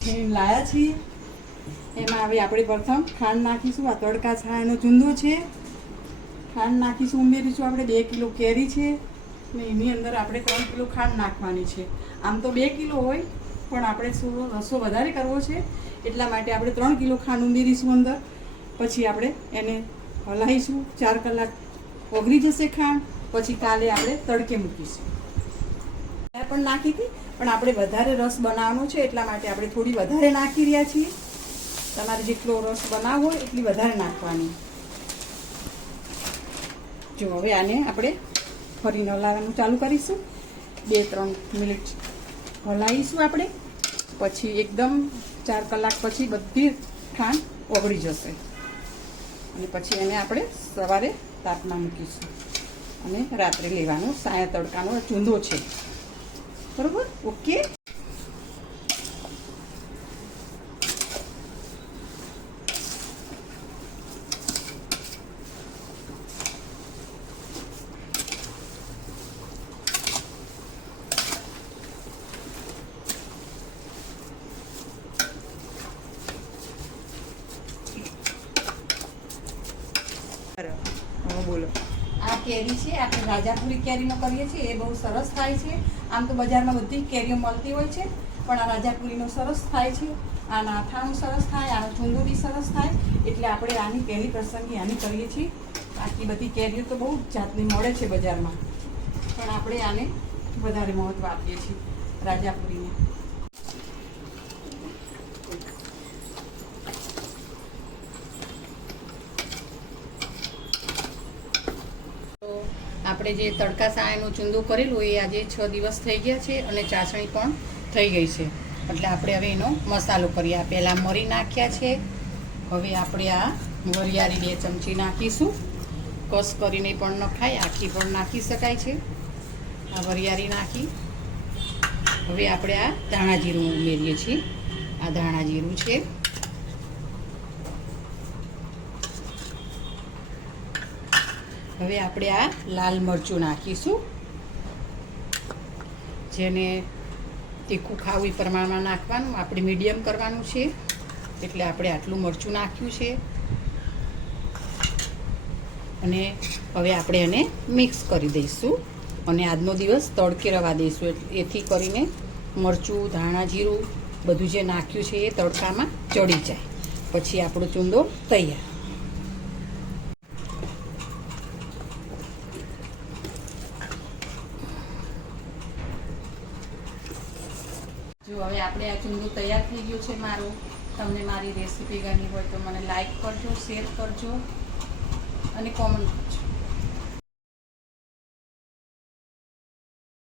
લાયા છીએ એમાં હવે આપણે પ્રથમ ખાંડ નાખીશું. આ તડકા છાયાનો ચૂંદો છે. ખાંડ નાખીશું, ઉમેરીશું. આપણે 2 કિલો કેરી છે ને એની અંદર આપણે 3 કિલો ખાંડ નાખવાની છે. આમ તો 2 કિલો હોય પણ આપણે રસો વધારે કરવો છે એટલા માટે આપણે 3 કિલો ખાંડ ઉમેરીશું અંદર. પછી આપણે એને હલાવીશું. 4 કલાક ઓગળી જશે ખાંડ. પછી કાલે આપણે તડકે મૂકીશું. પણ નાખી હતી પણ આપણે વધારે રસ બનાવવાનો છે એટલા માટે આપણે થોડી વધારે નાખી રહ્યા છીએ. તમારે જેટલો રસ બનાવવો હોય એટલી વધારે નાખવાની. જો હવે આને આપણે ફરીને હલાવવાનું ચાલુ કરીશું. 2-3 મિનિટ હલાવીશું આપણે. પછી એકદમ 4 કલાક પછી બધી ખાંડ ઓગળી જશે અને પછી એને આપણે સવારે તાપમાં મૂકીશું અને રાત્રે લેવાનો. સાયા તડકાનો ચૂંદો છે, બરોબર? ઓકે. બોલો. આ કેરી છે આપણે રાજાપુરી કેરીનો કરીએ છીએ. એ બહુ સરસ થાય છે. આમ તો બજારમાં બધી કેરીઓ મળતી હોય છે પણ આ રાજાપુરીનો સરસ થાય છે. આના અથાણું સરસ થાય, આનો ચૂંદો બી સરસ થાય. એટલે આપણે આની પહેલી પ્રસંગી આની કરીએ છીએ. બાકી બધી કેરીઓ તો બહુ જાતની મળે છે બજારમાં પણ આપણે આને વધારે મહત્ત્વ આપીએ છીએ, રાજાપુરીને. આપણે જે તડકા સાયાનું ચૂંદો કરેલું એ આજે 6 દિવસ થઈ ગયા છે અને ચાસણી પણ થઈ ગઈ છે. એટલે આપણે હવે એનો મસાલો કરીએ. આ પહેલાં મરી નાખ્યા છે. હવે આપણે આ વરિયાળી 2 ચમચી નાખીશું. કસ કરીને પણ નખાય, આખી પણ નાખી શકાય છે. આ વરિયાળી નાખી હવે આપણે આ ધાણા જીરું ઉમેરીએ છીએ. આ ધાણા જીરું છે. હવે આપણે આ લાલ મરચું નાખીશું. જેને તીખું ખાવું એ પ્રમાણમાં નાખવાનું. આપણે મીડિયમ કરવાનું છે એટલે આપણે આટલું મરચું નાખ્યું છે. અને હવે આપણે એને મિક્સ કરી દઈશું અને આજનો દિવસ તડકે રવા દઈશું. એથી કરીને મરચું, ધાણા જીરું બધું જે નાખ્યું છે એ તડકામાં ચડી જાય. પછી આપણો ચૂંદો તૈયાર. જો હવે આપણે આ ચૂંદો તૈયાર થઈ ગયો છે મારો. તમને મારી રેસીપી ગમી હોય તો મને લાઈક કરજો, શેર કરજો અને કોમેન્ટ કરજો.